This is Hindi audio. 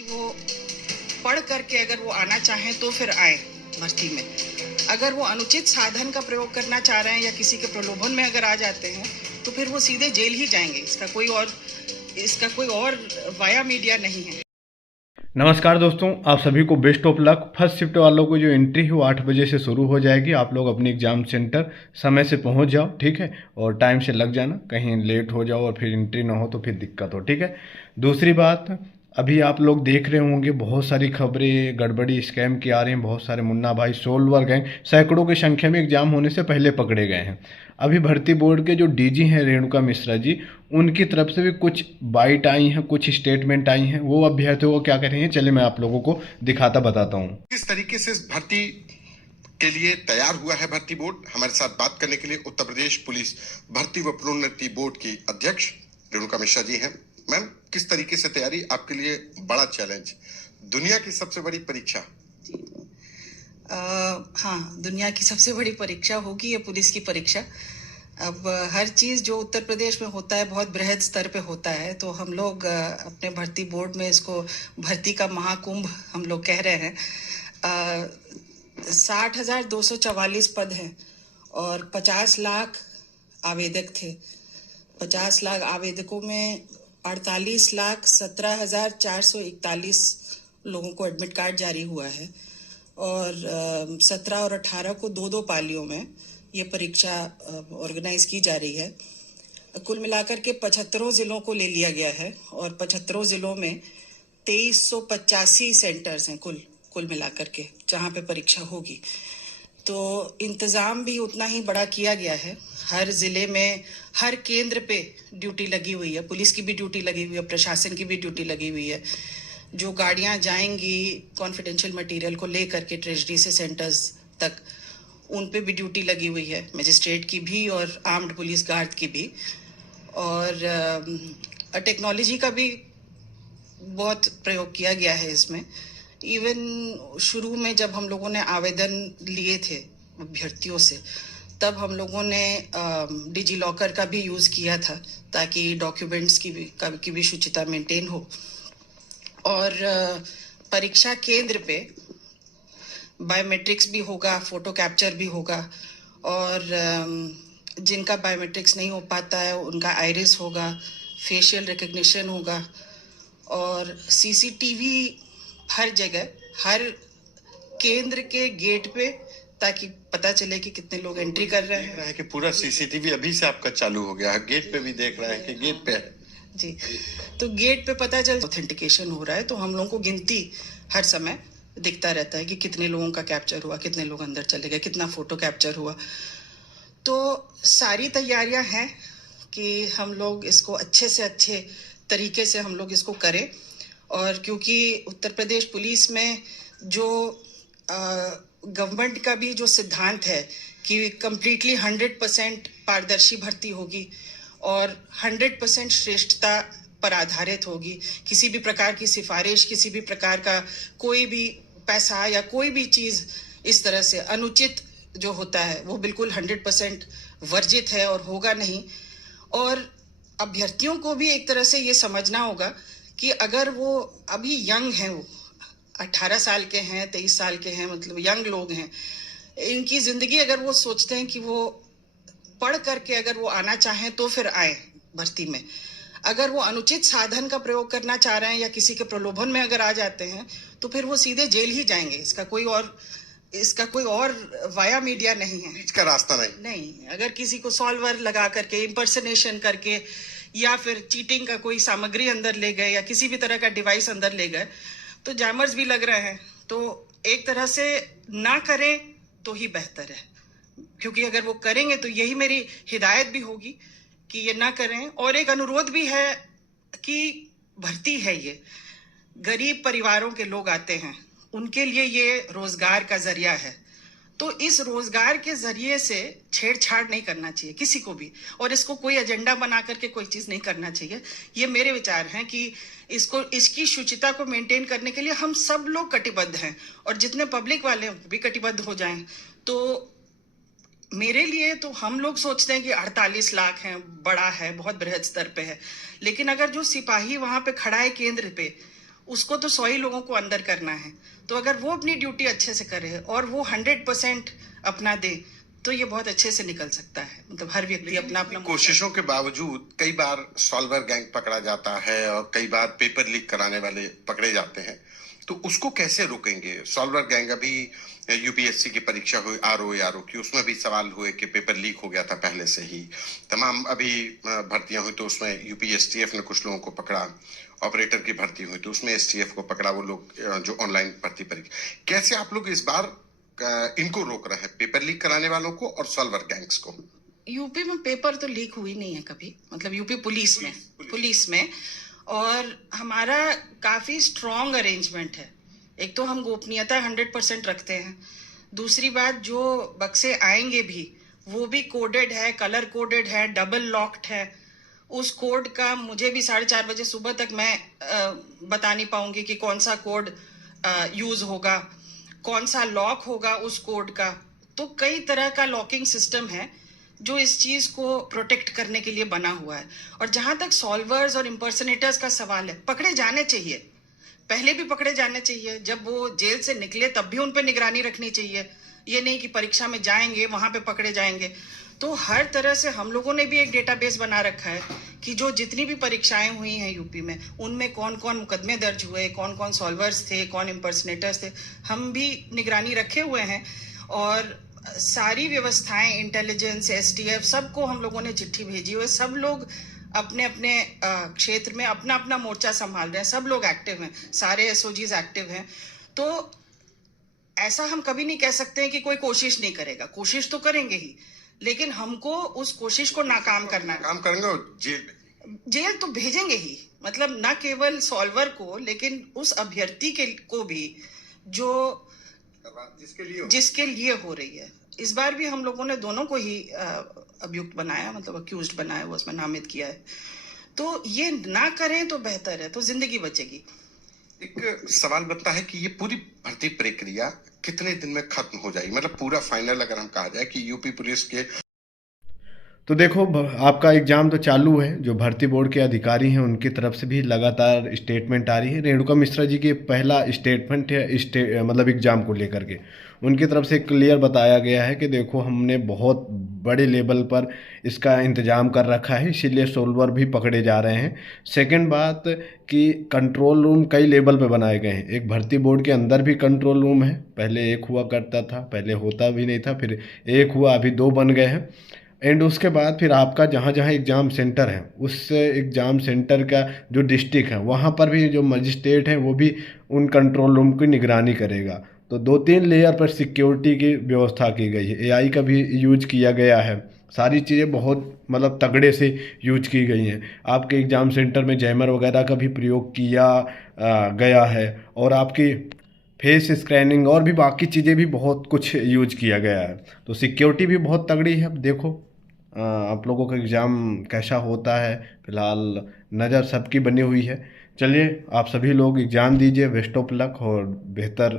वो पढ़ करके अगर वो आना चाहें तो फिर आए भर्ती में। अगर वो अनुचित साधन का प्रयोग करना चाह रहे हैं या किसी के प्रलोभन में अगर आ जाते हैं तो फिर वो सीधे जेल ही जाएंगे। इसका कोई और वाया मीडिया नहीं है। नमस्कार दोस्तों, आप सभी को best of luck. First shift वालों को जो एंट्री है वो 8 बजे से शुरू हो जाएगी। आप लोग अपनी एग्ज़ाम सेंटर समय से पहुंच जाओ, ठीक है, और टाइम से लग जाना। कहीं लेट हो जाओ और फिर एंट्री ना हो तो फिर दिक्कत हो, ठीक है। दूसरी बात, अभी आप लोग देख रहे होंगे बहुत सारी खबरें गड़बड़ी स्कैम की आ रही हैं। बहुत सारे मुन्ना भाई सोलवर गैंग सैकड़ों की संख्या में एग्जाम होने से पहले पकड़े गए हैं। अभी भर्ती बोर्ड के जो डीजी हैं रेणुका मिश्रा जी, उनकी तरफ से भी कुछ बाइट आई हैं, कुछ स्टेटमेंट आई हैं। वो अभ्यर्थियों को क्या कह रही हैं, चलिए मैं आप लोगों को दिखाता बताता हूँ। किस तरीके से इस भर्ती के लिए तैयार हुआ है भर्ती बोर्ड, हमारे साथ बात करने के लिए उत्तर प्रदेश पुलिस भर्ती व प्रोन्नति बोर्ड की अध्यक्ष रेणुका मिश्रा जी हैं। मैम, किस तरीके से तैयारी, आपके लिए बड़ा चैलेंज, दुनिया की सबसे बड़ी परीक्षा? हाँ, दुनिया की सबसे बड़ी परीक्षा होगी ये पुलिस की परीक्षा। अब हर चीज़ जो उत्तर प्रदेश में होता है बहुत बृहद स्तर पे होता है, तो हम लोग अपने भर्ती बोर्ड में इसको भर्ती का महाकुंभ हम लोग कह रहे हैं। 60,244 पद हैं और 50 लाख आवेदक थे। 50 लाख आवेदकों में 48,17,441 लोगों को एडमिट कार्ड जारी हुआ है और 17 और 18 को दो पालियों में ये परीक्षा ऑर्गेनाइज की जा रही है। कुल मिलाकर के 75 जिलों को ले लिया गया है और 75 जिलों में 2385 सेंटर्स हैं कुल मिलाकर के जहाँ पे परीक्षा होगी। तो इंतज़ाम भी उतना ही बड़ा किया गया है। हर ज़िले में हर केंद्र पे ड्यूटी लगी हुई है, पुलिस की भी ड्यूटी लगी हुई है, प्रशासन की भी ड्यूटी लगी हुई है। जो गाड़ियाँ जाएंगी कॉन्फिडेंशियल मटेरियल को ले करके ट्रेजरी से सेंटर्स तक, उन पे भी ड्यूटी लगी हुई है, मजिस्ट्रेट की भी और आर्म्ड पुलिस गार्ड की भी। और टेक्नोलॉजी का भी बहुत प्रयोग किया गया है इसमें। इवन शुरू में जब हम लोगों ने आवेदन लिए थे अभ्यर्थियों से, तब हम लोगों ने डिजी लॉकर का भी यूज़ किया था ताकि डॉक्यूमेंट्स की भी शुचिता मेंटेन हो। और परीक्षा केंद्र पे बायोमेट्रिक्स भी होगा, फोटो कैप्चर भी होगा और जिनका बायोमेट्रिक्स नहीं हो पाता है उनका आइरिस होगा, फेशियल रिकग्निशन होगा और सीसीटीवी हर जगह, हर केंद्र के गेट पे, ताकि पता चले कि कितने लोग एंट्री कर रहे हैं। देख रहे हैं कि पूरा सीसीटीवी अभी से आपका चालू हो गया है, गेट पे भी देख रहे हैं कि गेट पे है जी। तो गेट पे पता चल ऑथेंटिकेशन हो रहा है, तो हम लोगों को गिनती हर समय दिखता रहता है कि कितने लोगों का कैप्चर हुआ, कितने लोग अंदर चले गए, कितना फोटो कैप्चर हुआ। तो सारी तैयारियां हैं कि हम लोग इसको अच्छे से अच्छे तरीके से हम लोग इसको करें। और क्योंकि उत्तर प्रदेश पुलिस में जो गवर्नमेंट का भी जो सिद्धांत है कि कंप्लीटली 100% पारदर्शी भर्ती होगी और 100% श्रेष्ठता पर आधारित होगी। किसी भी प्रकार की सिफारिश, किसी भी प्रकार का कोई भी पैसा या कोई भी चीज़ इस तरह से अनुचित जो होता है वो बिल्कुल 100% वर्जित है और होगा नहीं। और अभ्यर्थियों को भी एक तरह से ये समझना होगा कि अगर वो अभी यंग हैं, वो 18 साल के हैं, 23 साल के हैं, मतलब यंग लोग हैं, इनकी ज़िंदगी अगर वो सोचते हैं कि वो पढ़ करके अगर वो आना चाहें तो फिर आए भर्ती में। अगर वो अनुचित साधन का प्रयोग करना चाह रहे हैं या किसी के प्रलोभन में अगर आ जाते हैं तो फिर वो सीधे जेल ही जाएंगे। इसका कोई और वाया मीडिया नहीं है, बीच का रास्ता नहीं। अगर किसी को सॉल्वर लगा करके, इंपर्सनेशन करके या फिर चीटिंग का कोई सामग्री अंदर ले गए या किसी भी तरह का डिवाइस अंदर ले गए तो जैमर्स भी लग रहे हैं। तो एक तरह से ना करें तो ही बेहतर है, क्योंकि अगर वो करेंगे तो यही मेरी हिदायत भी होगी कि ये ना करें। और एक अनुरोध भी है कि भर्ती है, ये गरीब परिवारों के लोग आते हैं, उनके लिए ये रोजगार का जरिया है। तो इस रोजगार के जरिए से छेड़छाड़ नहीं करना चाहिए किसी को भी, और इसको कोई एजेंडा बना करके कोई चीज नहीं करना चाहिए। ये मेरे विचार हैं कि इसकी शुचिता को मेंटेन करने के लिए हम सब लोग कटिबद्ध हैं और जितने पब्लिक वाले हैं भी कटिबद्ध हो जाएं। तो मेरे लिए तो हम लोग सोचते हैं कि 48 लाख हैं, बड़ा है, बहुत बृहद स्तर पे है, लेकिन अगर जो सिपाही वहां पे खड़ा है केंद्र पे, उसको तो 100 ही लोगों को अंदर करना है। तो अगर वो अपनी ड्यूटी अच्छे से करे और वो 100% अपना दे तो ये बहुत अच्छे से निकल सकता है। मतलब हर व्यक्ति अपना अपना कोशिशों के बावजूद कई बार सॉल्वर गैंग पकड़ा जाता है और कई बार पेपर लीक कराने वाले पकड़े जाते हैं, तो उसको कैसे रोकेंगे? सॉल्वर गैंग अभी यूपीएससी की परीक्षा हुई आरओ की, उसमें भी सवाल हुए कि पेपर लीक हो गया था पहले से ही। तमाम अभी भर्तियां हुई तो उसमें यूपीएसटीएफ ने कुछ लोगों को पकड़ा, ऑपरेटर की भर्ती हुई तो उसमें एसटीएफ को पकड़ा, वो लोग जो ऑनलाइन भर्ती परीक्षा। कैसे आप लोग इस बार इनको रोक रहे हैं, पेपर लीक कराने वालों को और सॉल्वर गैंग्स को? यूपी में पेपर तो लीक हुई नहीं है कभी, मतलब यूपी पुलिस में और हमारा काफी स्ट्रॉन्ग अरेंजमेंट है। एक तो हम गोपनीयता 100% रखते हैं, दूसरी बात जो बक्से आएंगे भी वो भी कोडेड है, कलर कोडेड है, डबल लॉक्ड है। उस कोड का मुझे भी 4:30 बजे सुबह तक मैं बता नहीं पाऊंगी कि कौन सा कोड यूज होगा, कौन सा लॉक होगा उस कोड का। तो कई तरह का लॉकिंग सिस्टम है जो इस चीज को प्रोटेक्ट करने के लिए बना हुआ है। और जहां तक सॉल्वर्स और इम्पर्सनेटर्स का सवाल है, पकड़े जाने चाहिए, पहले भी पकड़े जाने चाहिए। जब वो जेल से निकले तब भी उन पर निगरानी रखनी चाहिए, ये नहीं कि परीक्षा में जाएंगे वहां पे पकड़े जाएंगे। तो हर तरह से हम लोगों ने भी एक डेटाबेस बना रखा है कि जो जितनी भी परीक्षाएं हुई हैं यूपी में, उनमें कौन कौन मुकदमे दर्ज हुए, कौन कौन सॉल्वर्स थे, कौन इम्पर्सनेटर्स थे, हम भी निगरानी रखे हुए हैं। और सारी व्यवस्थाएं, इंटेलिजेंस, एसटीएफ, सबको हम लोगों ने चिट्ठी भेजी हुई है। सब लोग अपने अपने क्षेत्र में अपना अपना मोर्चा संभाल रहे हैं, सब लोग एक्टिव हैं, सारे एसओजीज एक्टिव हैं। तो ऐसा हम कभी नहीं कह सकते हैं कि कोई कोशिश नहीं करेगा, कोशिश तो करेंगे ही, लेकिन हमको उस कोशिश को नाकाम करना है। काम करेंगे और जेल तो भेजेंगे ही, मतलब ना केवल सॉल्वर को लेकिन उस अभ्यर्थी को भी जो जिसके लिए हो रही है। इस बार भी हम लोगों ने दोनों को ही अभियुक्त बनाया, मतलब अक्यूज्ड बनाया, वो उसमें नामित किया है। तो ये ना करें तो बेहतर है, तो जिंदगी बचेगी। एक सवाल बनता है कि ये पूरी भर्ती प्रक्रिया कितने दिन में खत्म हो जाएगी? मतलब पूरा फाइनल अगर हम कहा जाए कि यूपी पुलिस के तो देखो आपका एग्ज़ाम तो चालू है। जो भर्ती बोर्ड के अधिकारी हैं उनकी तरफ से भी लगातार स्टेटमेंट आ रही है। रेणुका मिश्रा जी की पहला स्टेटमेंट है मतलब एग्ज़ाम को लेकर के उनकी तरफ से क्लियर बताया गया है कि देखो हमने बहुत बड़े लेवल पर इसका इंतज़ाम कर रखा है, इसीलिए सॉल्वर भी पकड़े जा रहे हैं। सेकंड बात कि कंट्रोल रूम कई लेवल पे बनाए गए हैं। एक भर्ती बोर्ड के अंदर भी कंट्रोल रूम है, पहले एक हुआ करता था, पहले होता भी नहीं था, फिर एक हुआ, अभी 2 बन गए हैं। एंड उसके बाद फिर आपका जहाँ जहाँ एग्ज़ाम सेंटर है उस एग्ज़ाम सेंटर का जो डिस्ट्रिक्ट है वहाँ पर भी जो मजिस्ट्रेट हैं वो भी उन कंट्रोल रूम की निगरानी करेगा। तो 2-3 लेयर पर सिक्योरिटी की व्यवस्था की गई है, एआई का भी यूज किया गया है, सारी चीज़ें बहुत मतलब तगड़े से यूज की गई हैं। आपके एग्ज़ाम सेंटर में जैमर वगैरह का भी प्रयोग किया गया है और आपकी फेस स्कैनिंग और भी बाकी चीज़ें भी बहुत कुछ यूज किया गया है। तो सिक्योरिटी भी बहुत तगड़ी है। अब देखो आप लोगों का एग्ज़ाम कैसा होता है, फ़िलहाल नज़र सबकी बनी हुई है। चलिए आप सभी लोग एग्ज़ाम दीजिए, बेस्ट ऑफ लक और बेहतर